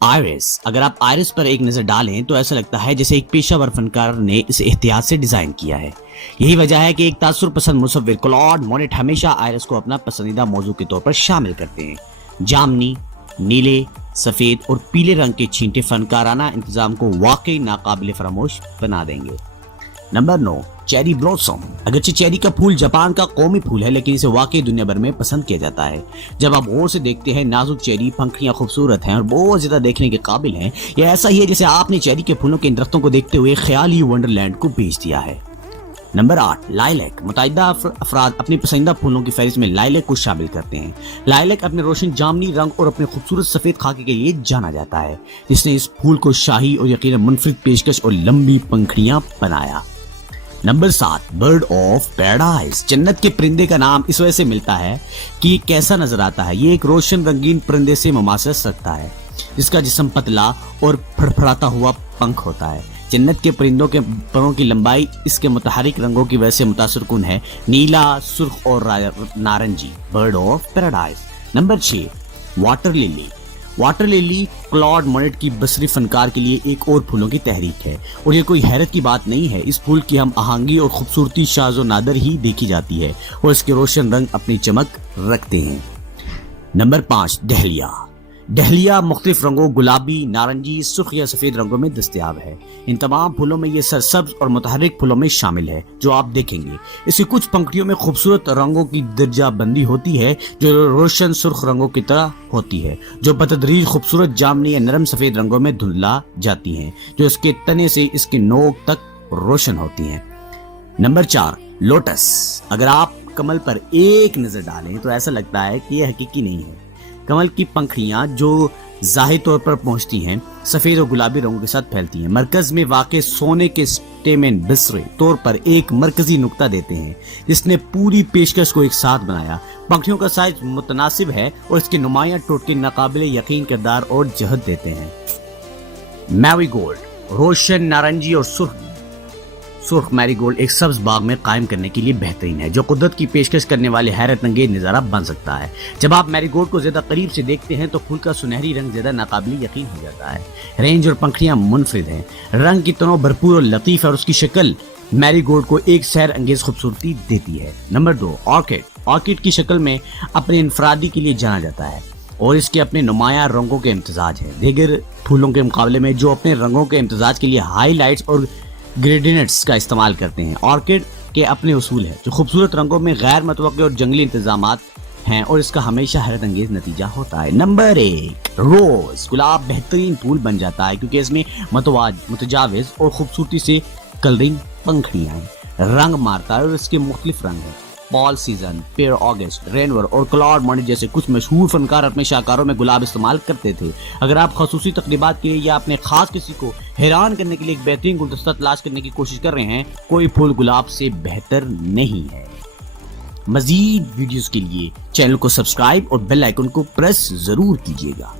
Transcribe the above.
Iris. اگر آپ iris پر ایک نظر ڈالیں تو ایسا لگتا ہے جیسے ایک پیشہ ور فنکار نے اسے احتیاط سے ڈیزائن کیا ہے. یہی وجہ ہے کہ ایک تاثر پسند مصور کلاڈ مونٹ ہمیشہ آئرس کو اپنا پسندیدہ موضوع کے طور پر شامل کرتے ہیں. جامنی، نیلے، سفید اور پیلے رنگ کے چھینٹے فنکارانہ انتظام کو واقعی ناقابل فراموش بنا دیں گے. Number 9، cherry blossom. اگرچہ چیری کا پھول جاپان کا قومی پھول ہے لیکن اسے واقعی دنیا بھر میں پسند کیا جاتا ہے. جب آپ غور سے دیکھتے ہیں نازک چیری پنکھڑیاں خوبصورت ہیں اور بہت زیادہ دیکھنے کے قابل ہیں. یہ ایسا ہی ہے جیسے آپ نے چیری کے پھولوں کے ان درختوں کو دیکھتے ہوئے خیالی ونڈرلینڈ کو بھیج دیا ہے. نمبر 8، لائلیک. متعدد افراد اپنی پسندیدہ پھولوں کی فہرست میں لائلیک کو شامل کرتے ہیں. لائلیک اپنے روشن جامنی رنگ اور اپنے خوبصورت سفید خاکے کے لیے جانا جاتا ہے جس نے اس پھول کو شاہی اور یقیناً منفرد پیشکش اور لمبی پنکھڑیاں بنایا. Number 7، bird of paradise. جنت کے پرندے کا نام اس وجہ سے ملتا ہے کہ یہ کیسا نظر آتا ہے. یہ ایک روشن رنگین پرندے سے مماثلت رکھتا ہے جس کا جسم پتلا اور پھڑپھڑاتا ہوا پنکھ ہوتا ہے. جنت کے پرندوں کے پروں کی لمبائی اس کے متحرک رنگوں کی وجہ سے متاثر کن ہے، نیلا، سرخ اور نارنجی. Bird of paradise. Number 6، water lily. Water lily Claude Monet کی بصری فنکار کے لیے ایک اور پھولوں کی تحریک ہے اور یہ کوئی حیرت کی بات نہیں ہے. اس پھول کی ہم آہنگی اور خوبصورتی شاذ و نادر ہی دیکھی جاتی ہے اور اس کے روشن رنگ اپنی چمک رکھتے ہیں. نمبر 5، ڈہلیا. ڈہلیا مختلف رنگوں گلابی، نارنجی، سرخ یا سفید رنگوں میں دستیاب ہے. ان تمام پھولوں میں یہ سرسبز اور متحرک پھولوں میں شامل ہے جو آپ دیکھیں گے. اس کی کچھ پنکھڑیوں میں خوبصورت رنگوں کی درجہ بندی ہوتی ہے جو روشن سرخ رنگوں کی طرح ہوتی ہے جو بتدریج خوبصورت جامنی یا نرم سفید رنگوں میں دھندلا جاتی ہیں جو اس کے تنے سے اس کے نوک تک روشن ہوتی ہیں. Number 4، lotus. اگر آپ کمل پر ایک نظر ڈالیں تو ایسا لگتا ہے کہ یہ حقیقی نہیں ہے. کمل کی پنکھڑیاں جو ظاہری طور پر پہنچتی ہیں سفید اور گلابی رنگوں کے ساتھ پھیلتی ہیں. مرکز میں واقع سونے کے سٹیمن بصرے طور پر ایک مرکزی نقطہ دیتے ہیں جس نے پوری پیشکش کو ایک ساتھ بنایا. پنکھڑیوں کا سائز متناسب ہے اور اس کے نمایاں ٹوٹکے ناقابل یقین کردار اور جہت دیتے ہیں. میری گولڈ. روشن نارنجی اور سرخ میری گولڈ ایک سبز باغ میں قائم کرنے کے لیے بہترین ہے جو قدرت کی پیشکش کرنے والے حیرت انگیز نظارہ بن سکتا ہے. جب آپ میری گولڈ کو زیادہ قریب سے دیکھتے ہیں تو پھول کا سنہری رنگ زیادہ ناقابل یقین ہو جاتا ہے. رینج اور پنکھڑیاں منفرد ہیں، رنگ کی تنوع بھرپور اور لطیف ہے اور اس کی شکل میری گولڈ کو ایک سحر انگیز خوبصورتی دیتی ہے. Number 2، orchid. آرکڈ کی شکل میں اپنے انفرادی کے لیے جانا جاتا ہے اور اس کے اپنے نمایاں رنگوں کے امتزاج ہیں دیگر پھولوں کے مقابلے میں جو اپنے رنگوں کے امتزاج کے لیے ہائی لائٹس اور گریڈینٹس کا استعمال کرتے ہیں. آرکڈ کے اپنے اصول ہیں جو خوبصورت رنگوں میں غیر متوقع اور جنگلی انتظامات ہیں اور اس کا ہمیشہ حیرت انگیز نتیجہ ہوتا ہے. نمبر 1، روز. گلاب بہترین پھول بن جاتا ہے کیونکہ اس میں متجاوز اور خوبصورتی سے کلرنگ پنکھڑیاں ہیں. رنگ مارتا ہے اور اس کے مختلف رنگ ہیں. پال سیزن، پیر آگسٹ، رینور اور کلاڈ مونٹ جیسے کچھ مشہور فنکار اپنے شاہکاروں میں گلاب استعمال کرتے تھے. اگر آپ خصوصی تقریبات کے یا اپنے خاص کسی کو حیران کرنے کے لیے ایک بہترین گلدستہ تلاش کرنے کی کوشش کر رہے ہیں، کوئی پھول گلاب سے بہتر نہیں ہے. مزید ویڈیوز کے لیے چینل کو سبسکرائب اور بیل آئیکن کو پریس ضرور کیجیے گا.